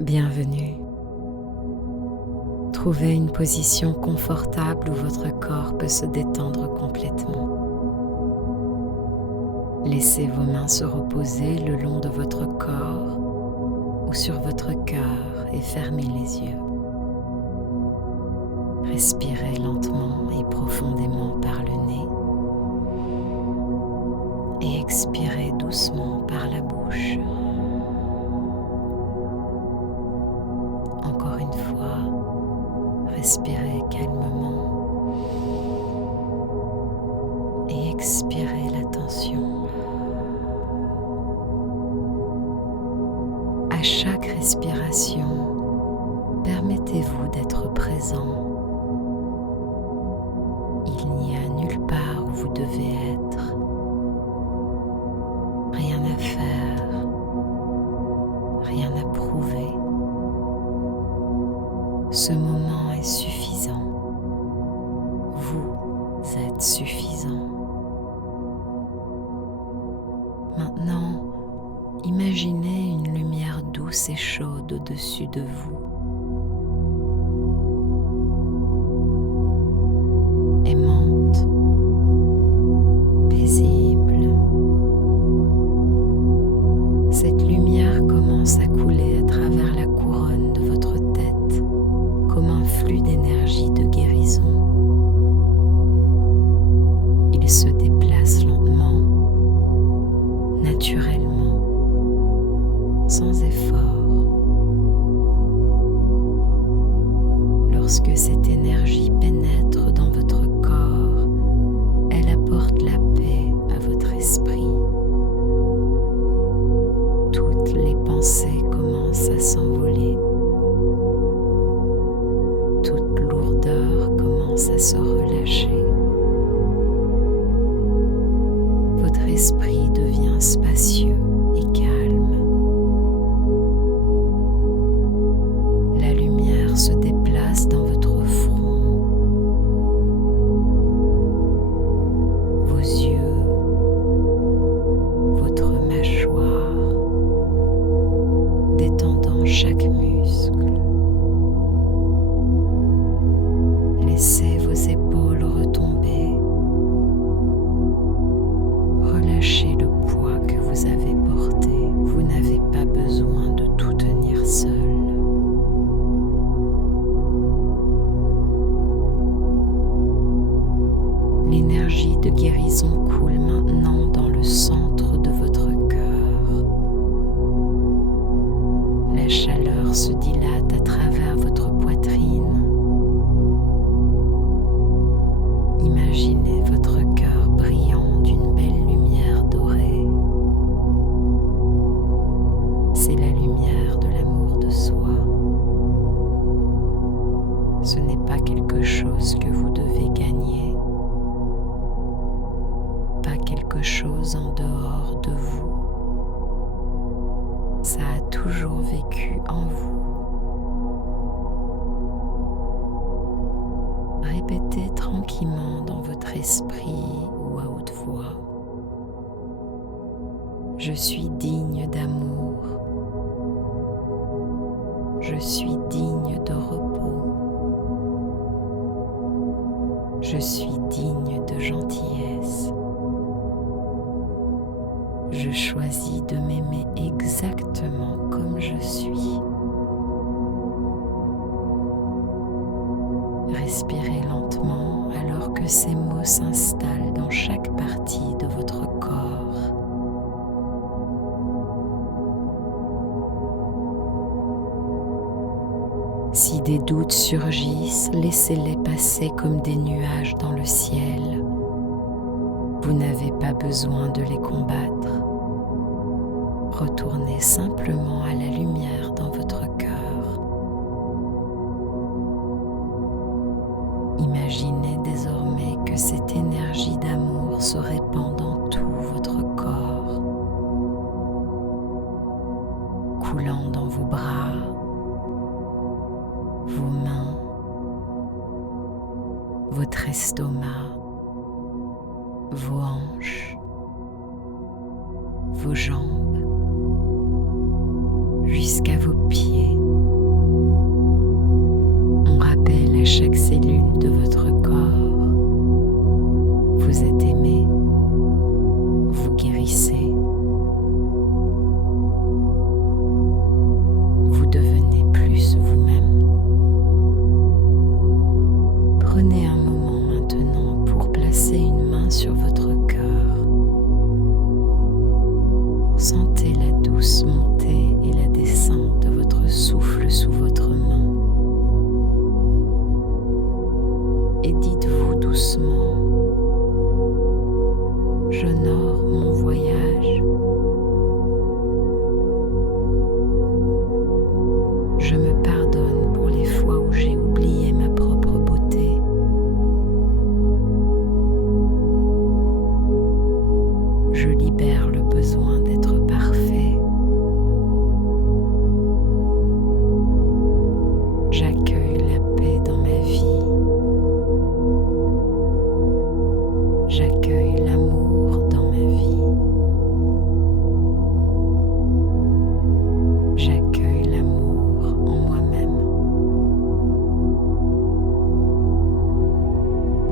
Bienvenue. Trouvez une position confortable où votre corps peut se détendre complètement. Laissez vos mains se reposer le long de votre corps ou sur votre cœur et fermez les yeux. Respirez lentement et profondément par le nez et expirez doucement par la bouche. Encore une fois, respirez calmement et expirez la tension. À chaque respiration, permettez-vous d'être présent. Il n'y a nulle part où vous devez être. Rien à faire, rien à prouver. Ce moment est suffisant. Vous êtes suffisant. Maintenant, imaginez une lumière douce et chaude au-dessus de vous. Aimante, paisible. Cette lumière commence à couler à travers la couronne de votre tête comme un flux d'énergie de guérison. Il se déplace lentement, naturellement, sans effort. Lorsque cette énergie pénètre dans votre corps, elle apporte la paix à votre esprit. Toutes les pensées commencent à s'envoler. Toute lourdeur commence à se relâcher. Votre esprit devient spacieux et calme. La lumière se déplace dans votre front, vos yeux, votre mâchoire, détendant chaque muscle. Laissez vos épaules retomber. Relâchez le poids que vous avez porté. Vous n'avez pas besoin de tout tenir seul. L'énergie de guérison coule maintenant dans le centre de votre cœur. La chaleur se dilate à travers votre poitrine. Imaginez votre cœur brillant d'une belle lumière dorée. C'est la lumière de l'amour de soi. Ce n'est pas quelque chose que vous devez gagner, pas quelque chose en dehors de vous. Ça a toujours vécu en vous. Répétez tranquillement dans votre esprit ou à haute voix. Je suis digne d'amour. Je suis digne de repos. Je suis digne de gentillesse. Je choisis de m'aimer exactement comme je suis. Respirez lentement alors que ces mots s'installent dans chaque partie de votre corps. Si des doutes surgissent, laissez-les passer comme des nuages dans le ciel. Vous n'avez pas besoin de les combattre. Retournez simplement à la lumière dans votre cœur. Imaginez désormais que cette énergie d'amour se répand dans tout votre corps, coulant dans vos bras, vos mains, votre estomac, vos hanches, vos jambes, jusqu'à vos pieds. Sentez la douce montée et la descente de votre souffle sous votre main. Et dites-vous doucement: j'honore mon voyage. Je me pardonne pour les fois où j'ai oublié ma propre beauté. Je libère le besoin d'être parfait. J'accueille la paix dans ma vie. J'accueille l'amour dans ma vie. J'accueille l'amour en moi-même.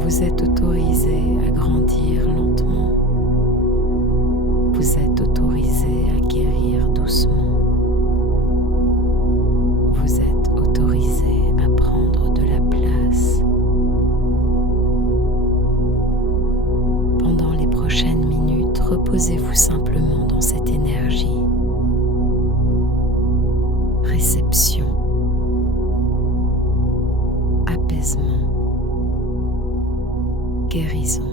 Vous êtes autorisé à grandir lentement. Vous êtes autorisé à guérir doucement. Vous êtes autorisé à prendre de la place. Pendant les prochaines minutes, reposez-vous simplement dans cette énergie. Réception, apaisement, guérison.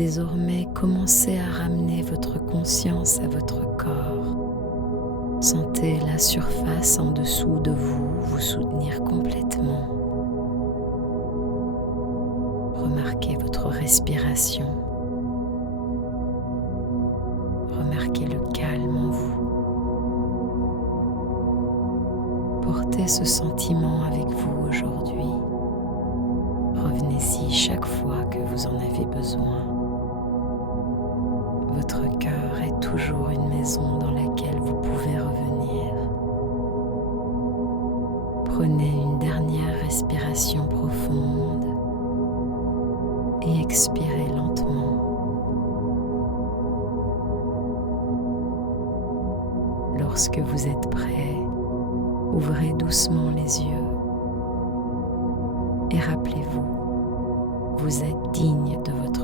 Désormais, commencez à ramener votre conscience à votre corps. Sentez la surface en dessous de vous soutenir complètement. Remarquez votre respiration. Remarquez le calme en vous. Portez ce sentiment avec vous aujourd'hui. Revenez-y chaque fois que vous en avez besoin. Votre cœur est toujours une maison dans laquelle vous pouvez revenir. Prenez une dernière respiration profonde et expirez lentement. Lorsque vous êtes prêt, ouvrez doucement les yeux et rappelez-vous, vous êtes digne de votre